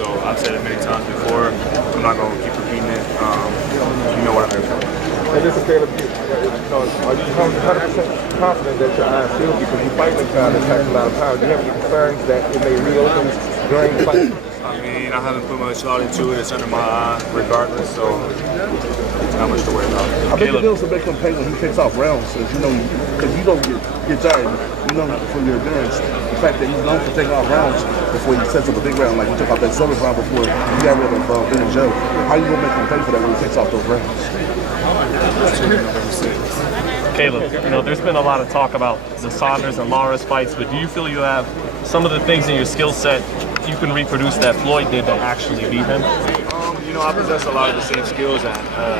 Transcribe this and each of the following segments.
So I've said it many times before. I'm not going to keep repeating it. You know what I'm here for. And this is Caleb, are you 100% confident that your eyes still, because you fight a guy that packs a lot of power? Do you have any concerns that it may reopen during the fight? I mean, I haven't put much thought into it. It's under my eye regardless, so not much to worry about. I think it deals with big complaint when he takes off rounds, because you don't get tired. You know from your endurance, the fact that he's known for taking off rounds before he sets up a big round, like he took off that 7th round before he got rid of Ben and Joe. How you gonna make him pay for that when he takes off those rounds? Caleb, there's been a lot of talk about the Saunders and Lawrence fights, but do you feel you have some of the things in your skill set you can reproduce that Floyd did to actually beat him? I possess a lot of the same skills and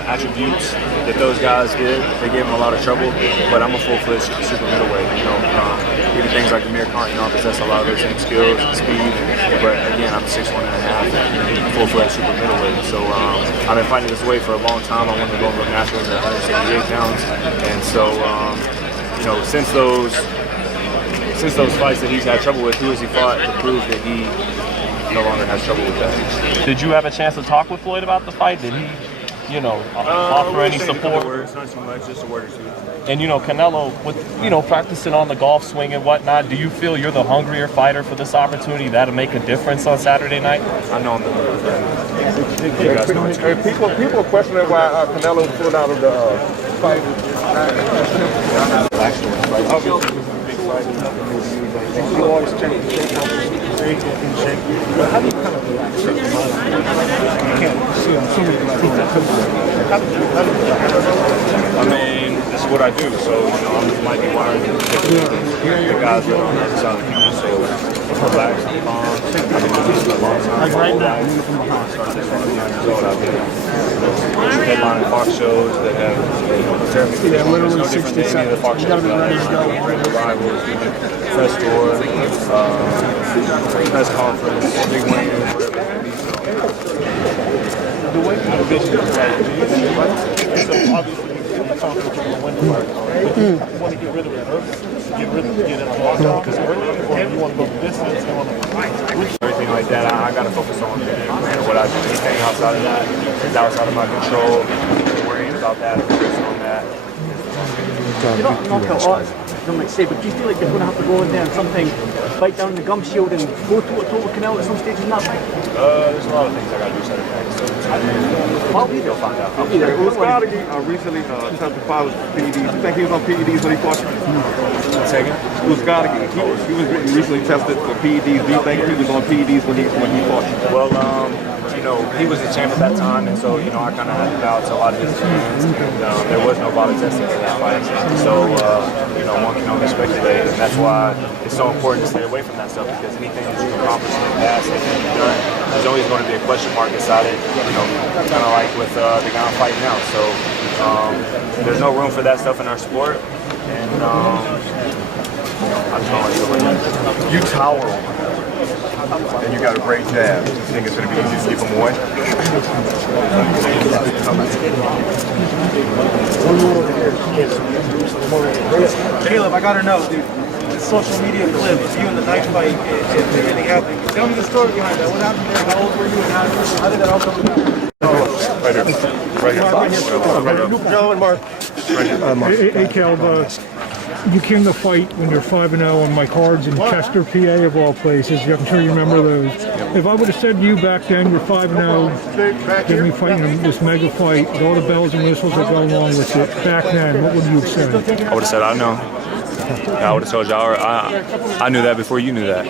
attributes that those guys did. They gave him a lot of trouble, but I'm a full-fledged super middleweight. Even things like Amir Khan, I possess a lot of those same skills and speed. But again, I'm 6'1.5", full-fledged super middleweight. So I've been fighting this weight for a long time. I wanted to go over nationals at 178 pounds, and so since those fights that he's had trouble with, who has he fought to prove that he no longer has trouble with that? Did you have a chance to talk with Floyd about the fight? Did he, offer any support? Words, not too much, just a word or two. And Canelo, with practicing on the golf swing and whatnot, do you feel you're the hungrier fighter for this opportunity? That'll make a difference on Saturday night? I know I'm the hungrier fighter. People are questioning why Canelo pulled out of the fight. You always check the shape, in shape. But how do you kind of check your mind? You can't see him so many I mean, this is what I do, so I might be wired to the guys that are on the other side of the camera, so relax, I'm calm. I've been doing this for a long time. Like right now, headlining Fox shows that have literally 60 seconds. The Fox shows rivals, press tour, press conference, big win, whatever it may be. the way you envision it, so obviously you're talking about the window, but you want to get rid of it early, get it on lockdown, because early, or you want to go the distance, you want to everything like that, I got to focus on what I do. Anything outside of that is outside of my control. Worrying about that, focusing on that. You're not knockout artists, I might say, but do you feel like you're going to have to go in there and something, bite down the gum shield and go toe-to-toe with Canelo at some stage in that fight? There's a lot of things I got to do Saturday night, so I'll be there. you'll find out. Uscardi recently tested positive for PEDs. You think he was on PEDs when he fought you? Second? Uscardi, he was recently tested for PEDs. Do you think he was on PEDs when he fought you? Well, he was the champ at that time, and so, I kind of had to bow to a lot of his fans, and there was no body testing for that fight. So, one can only speculate, and that's why it's so important to stay away from that stuff, because anything that you accomplish in the past that can be done, there's always going to be a question mark inside it, kind of like with the guy I'm fighting now. So, there's no room for that stuff in our sport, and I just don't like to like that. You tower on him, and you got a great jab. You think it's going to be easy to keep him away? Caleb, I gotta know, dude. The social media clip of you in the night fight and everything happening. Tell me the story behind that. What happened there? How old were you and how did that all come about? Right here. Right here. Joe and Mark. Hey Caleb, you came to fight when you're 5-0 on my cards in Chester, PA, of all places. I'm sure you remember those. If I would have said to you back then, you're 5-0, get me fighting this mega fight, with all the bells and whistles that go along with it, back then, what would you have said? I would have said, I know. I would have told you, I knew that before you knew that.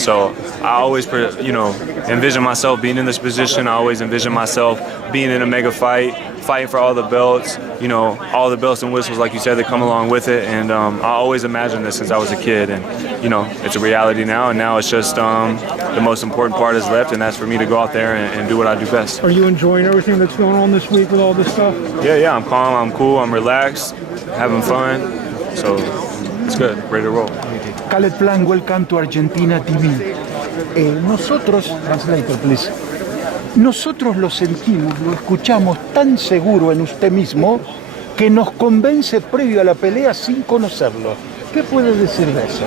So I always, envision myself being in this position. I always envision myself being in a mega fight, fighting for all the belts, all the bells and whistles, like you said, that come along with it. And I always imagined this since I was a kid. And, it's a reality now. And now it's just the most important part is left, and that's for me to go out there and do what I do best. Are you enjoying everything that's going on this week with all this stuff? Yeah, I'm calm, I'm cool, I'm relaxed, having fun. So it's good, ready to roll. Khaled Plan, welcome to Argentina TV. Nosotros, translator please, nosotros lo sentimos, lo escuchamos tan seguro en usted mismo que nos convence previo a la pelea sin conocerlo. ¿Qué puede decir de eso?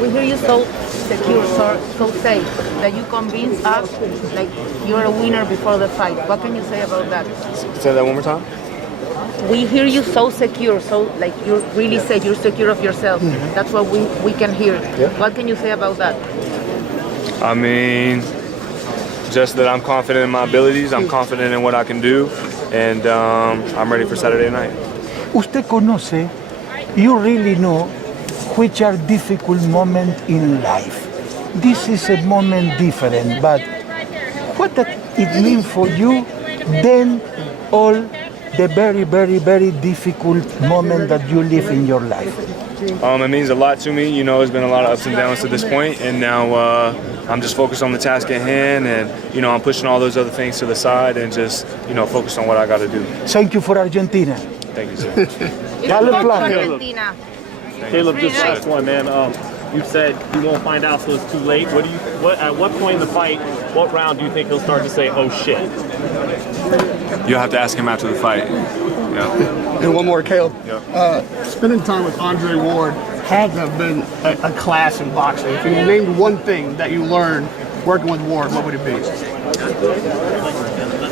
We hear you so secure, so safe, that you convince us like you're a winner before the fight. What can you say about that? Say that one more time. We hear you so secure, so like you really say you're secure of yourself. That's what we can hear. Yeah. What can you say about that? I mean, just that I'm confident in my abilities, I'm confident in what I can do, and I'm ready for Saturday night. Usted conoce, you really know which are difficult moments in life. This is a moment different, but what does it mean for you then all the very, very, very difficult moment that you live in your life? It means a lot to me. You know, it's been a lot of ups and downs to this point, and now I'm just focused on the task at hand, and you know, I'm pushing all those other things to the side and just, you know, focused on what I got to do. Thank you for Argentina. Thank you, sir. Dale plan. Argentina. Caleb, just last one, man. You said you won't find out till it's too late. At what point in the fight, what round do you think he'll start to say, "Oh shit"? You'll have to ask him after the fight. Yeah. And one more, Caleb. Yeah. Spending time with Andre Ward had to have been a class in boxing. If you named one thing that you learned working with Ward, what would it be?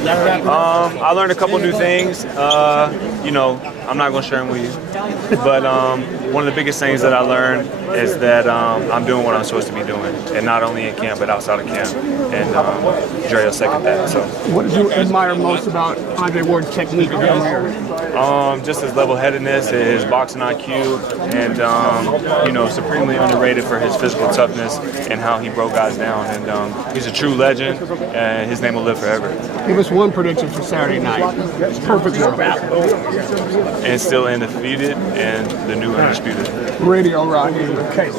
I learned a couple new things. You know, I'm not going to share them with you. But one of the biggest things that I learned is that I'm doing what I'm supposed to be doing, and not only in camp but outside of camp. And Dre will second that. So. What did you admire most about Andre Ward's technique in your career? Just his level-headedness, his boxing IQ, and you know, supremely underrated for his physical toughness and how he broke guys down. And he's a true legend, and his name will live forever. Give us one prediction for Saturday night. It's perfect world. And still undefeated, and the new undisputed. Radio Rock. Okay.